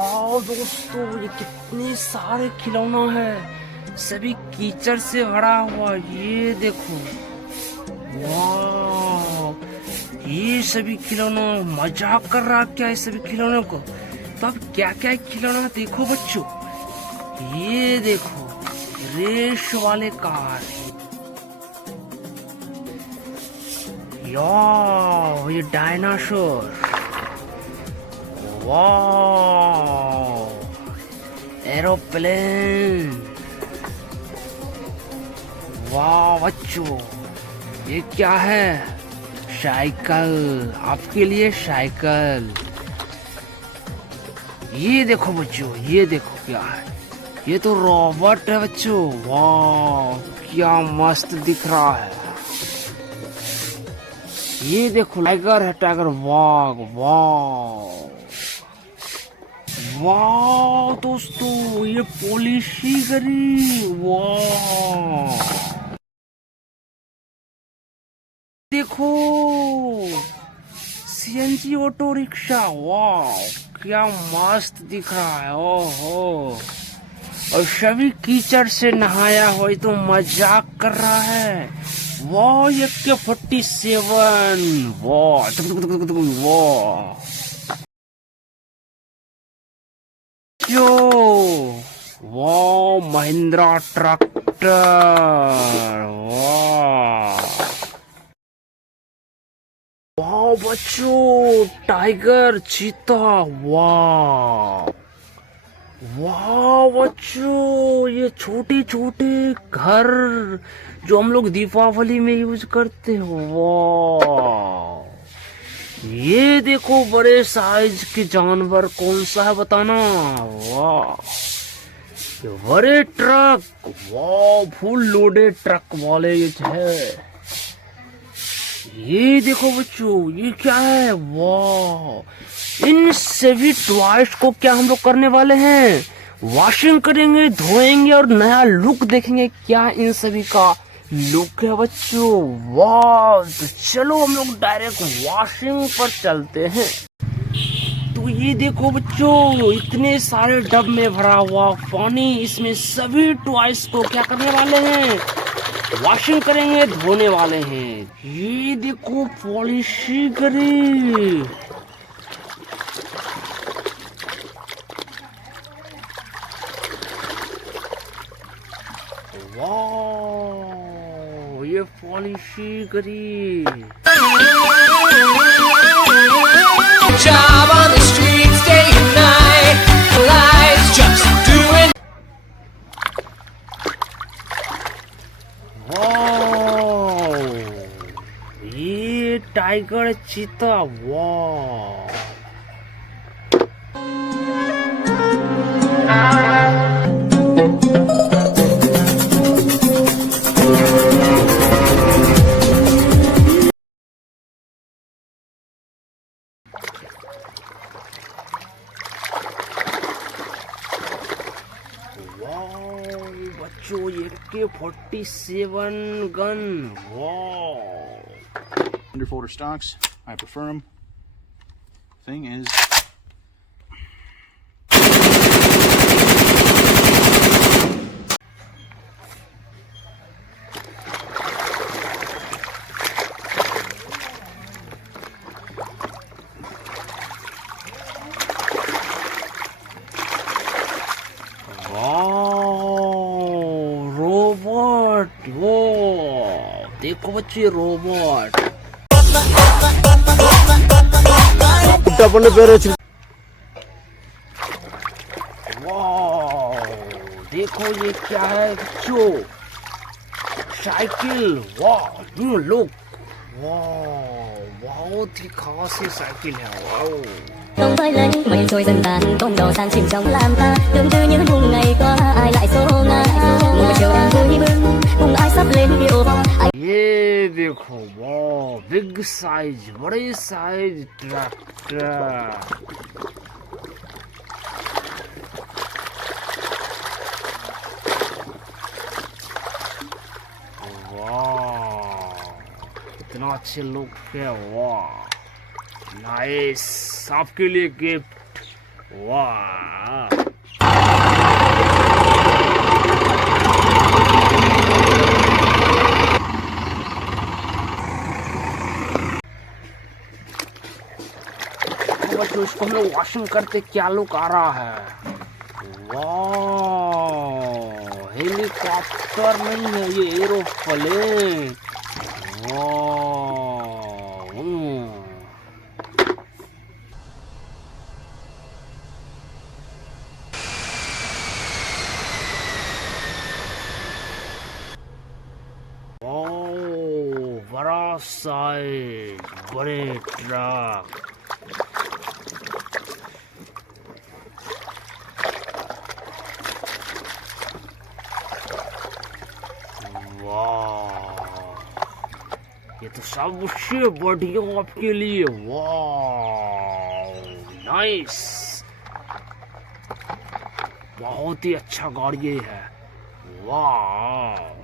आओ दोस्तों, ये कितने सारे खिलौना है, सभी कीचड़ से भरा हुआ। ये देखो, वाह, ये सभी खिलौना मजाक कर रहा क्या है सभी खिलौनों को। तो अब क्या क्या खिलौना देखो बच्चों, ये देखो रेस वाले कार, यार ये डायनासोर, वाह, एरोप्लेन, वाह बच्चों, ये क्या है, साइकिल, आपके लिए साइकिल। ये देखो बच्चों, ये देखो क्या है, ये तो रोबोट है बच्चों, वाह क्या मस्त दिख रहा है। ये देखो टाइगर है, टाइगर, वाह वाह वाह दोस्तों, ये पॉलिशी करी, वाह देखो सीएनजी ऑटो रिक्शा, वाह क्या मस्त दिख रहा है, ओहो, और सभी कीचड़ से नहाया हो तो मजाक कर रहा है। वाह ये AK-47, वाह वाह जो, वाह महिंद्रा ट्रैक्टर, वाह वाह बच्चों, टाइगर, चीता, वाह वाह बच्चों, ये छोटे छोटे घर जो हम लोग दीपावली में यूज करते हो, वाह, ये देखो बड़े साइज के जानवर, कौन सा है बताना, वाह, ये बड़े ट्रक, वाह फुल लोडेड ट्रक वाले ये है। ये देखो बच्चों, ये क्या है, वाह, इन सभी टॉयज को क्या हम लोग करने वाले हैं, वॉशिंग करेंगे, धोएंगे और नया लुक देखेंगे, क्या इन सभी का लुक है बच्चों, वाह। तो चलो हम लोग डायरेक्ट वॉशिंग पर चलते हैं। तो ये देखो बच्चों, इतने सारे डब में भरा हुआ पानी, इसमें सभी टॉयज को क्या करने वाले हैं, वॉशिंग करेंगे, धोने वाले हैं। ये देखो पॉलिशी करी, वाह ये पॉलिशी करी, job on the streets day and night, lives just doing. वाह ये टाइगर, चीता, वाह बच्चों, ये AK-47 गन, वाह, Underfolder stocks, I prefer them. Thing is, robot, वो देखो बच्चे, रोबोट, वाह देखो ये क्या है बच्चों, साइकिल, वाह न्यू लुक, वाह बहुत ही खास ही साइकिल है, वाह। Không phải lấy mây trôi dần tàn, bông đỏ sang chìm trong lam ta, tưởng như những hôm ngày qua ai lại xô ngã, một buổi chiều đang vui bừng, cùng ai sắp lên điệu vong. ये देखो, वाह big size, बड़े size tractor, वाह कितना अच्छे look है, वाह nice, आपके लिए गिफ्ट, वाह, बच्चों इसको हम लोग वॉशिंग करते क्या लुक आ रहा है। वाह, हेलीकॉप्टर नहीं है ये, एरोप्लेन। वाह, बड़ा साइज, बड़े ट्रक। ये तो सबसे बढ़िया आपके लिए। वाह, नाइस, बहुत ही अच्छा गाड़ी है। वाह।